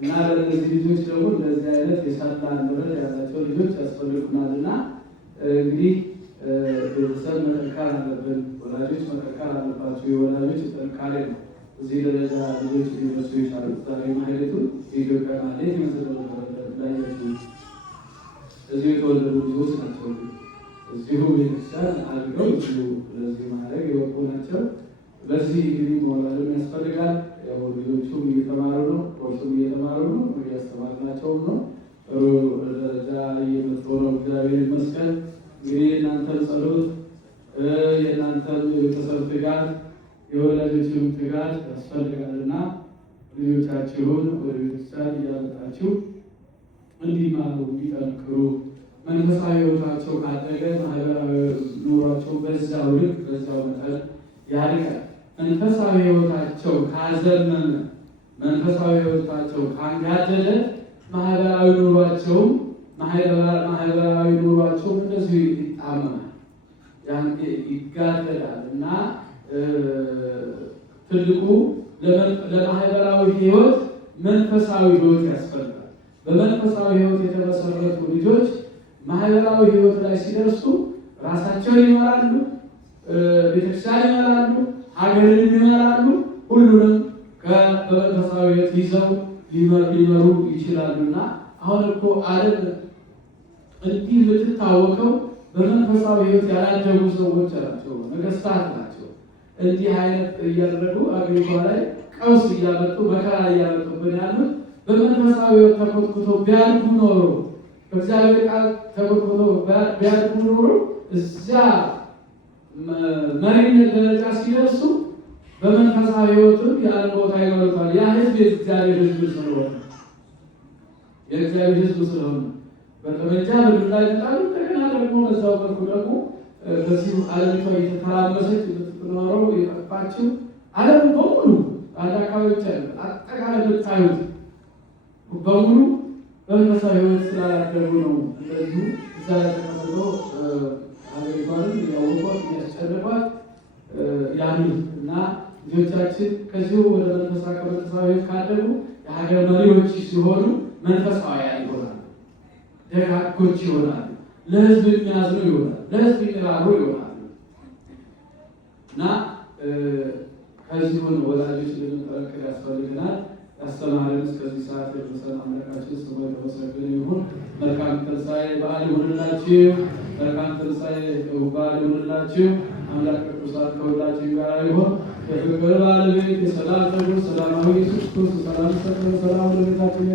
እና ለእነዚህ ልጆች ደግሞ እንደዚህ አይነት የሳላ ንብረት ያላቸው ልጆች ያስፈልጉናልና እንግዲህ ቤተሰብ መጠንከር አለብን። ወላጆች መጠንከር አለባቸው። የወላጆች ጥንካሬ ነው እዚህ ደረጃ ልጆች ሊደርሱ የቻሉት። ዛሬ ማህሌቱ የኢትዮጵያ ማህሌት ይመስላል። እዚሁ የተወለዱ ልጆች ናቸው። እዚሁ ቤተክርስቲያን አድርገው እዚሁ ለዚህ ማድረግ የበቁ ናቸው። በዚህ እንግዲህ መዋላለም ያስፈልጋል። ያው ልጆቹም እየተማሩ ነው፣ ኮርሱም እየተማሩ ነው፣ እያስተማርናቸውም ነው። ጥሩ ደረጃ እየመጡ ነው። እግዚአብሔር ይመስገን። እንግዲህ የእናንተን ጸሎት፣ የእናንተን የቤተሰብ ትጋት፣ የወላጆችም ትጋት ያስፈልጋልና ልጆቻችሁን ወደ ቤተክርስቲያን እያመጣችሁ እንዲማሩ እንዲጠንክሩ፣ መንፈሳዊ ሕይወታቸው ካደገ ማህበራዊ ኑሯቸው በዛው ልክ በዛው መጠን ያድጋል። መንፈሳዊ ሕይወታቸው ካዘመመ፣ መንፈሳዊ ሕይወታቸው ካንጋደለ ማህበራዊ ኑሯቸውም እንደዚሁ ይጣመማል፣ ይጋደላል እና ትልቁ ለማህበራዊ ሕይወት መንፈሳዊ ሕይወት ያስፈልጋል። በመንፈሳዊ ሕይወት የተመሰረቱ ልጆች ማህበራዊ ሕይወት ላይ ሲደርሱ ራሳቸውን ይመራሉ፣ ቤተክርስቲያን ይመራሉ፣ ሀገርን ይመራሉ። ሁሉንም በመንፈሳዊ ሕይወት ይዘው ሊመሩ ይችላሉና አሁን እኮ ዓለም እንዲህ የምትታወቀው በመንፈሳዊ ሕይወት ያላደጉ ሰዎች ናቸው፣ ነገስታት ናቸው። እንዲህ አይነት እያደረጉ አገሪቷ ላይ ቀውስ እያመጡ መከራ እያመጡብን ያሉት በመንፈሳዊ ሕይወት ተኮትኩቶ ቢያድጉ ኖሮ፣ በእግዚአብሔር ቃል ተኮትኩቶ ቢያድጉ ኖሮ እዚያ መሪነት ደረጃ ሲደርሱ በመንፈሳዊ ሕይወትም ያን ቦታ ይኖሩታል። ያ ህዝብ የእግዚአብሔር ህዝብ ስለሆነ በጠመንጃ በዱላ ይመጣሉ። እንደገና ደግሞ በዛው በኩ ደግሞ በዚሁ ዓለሚቷ እየተተራመሰች የምትኖረው የጠፋችው ዓለም በሙሉ አንድ አካባቢ ብቻ አጠቃላይ ብታዩት በሙሉ በመንፈሳዊ ሕይወት ስላላደጉ ነው። እንደዚሁ እዛ ላይ ተቀምጦ ሀገሪቷንም ያወቋት የሚያስጨንቋት ያሉት እና ልጆቻችን ከዚሁ ወደ ከመንፈሳዊ ሕይወት ካደጉ የሀገር መሪዎች ሲሆኑ መንፈሳዊያን ይሆናሉ፣ ደጋጎች ይሆናሉ፣ ለህዝብ የሚያዝኑ ይሆናሉ፣ ለህዝብ የሚራሩ ይሆናሉ እና ከዚሁን ወላጆች ልንጠነክር ያስፈልገናል። ያስተማረን እስከዚህ ሰዓት የደረሰን አምላካችን ስሙ የተመሰገነ ይሁን። መልካም ትንሣኤ በዓል ይሁንላችሁ። መልካም ትንሣኤ በዓል ይሁንላችሁ። አምላክ ቅዱሳን ከሁላችን ጋር ይሁን። የፍቅር ባለቤት የሰላም ንጉሥ ሰላማዊ ኢየሱስ ክርስቶስ ሰላም ሰጠን። ሰላም ለቤታችን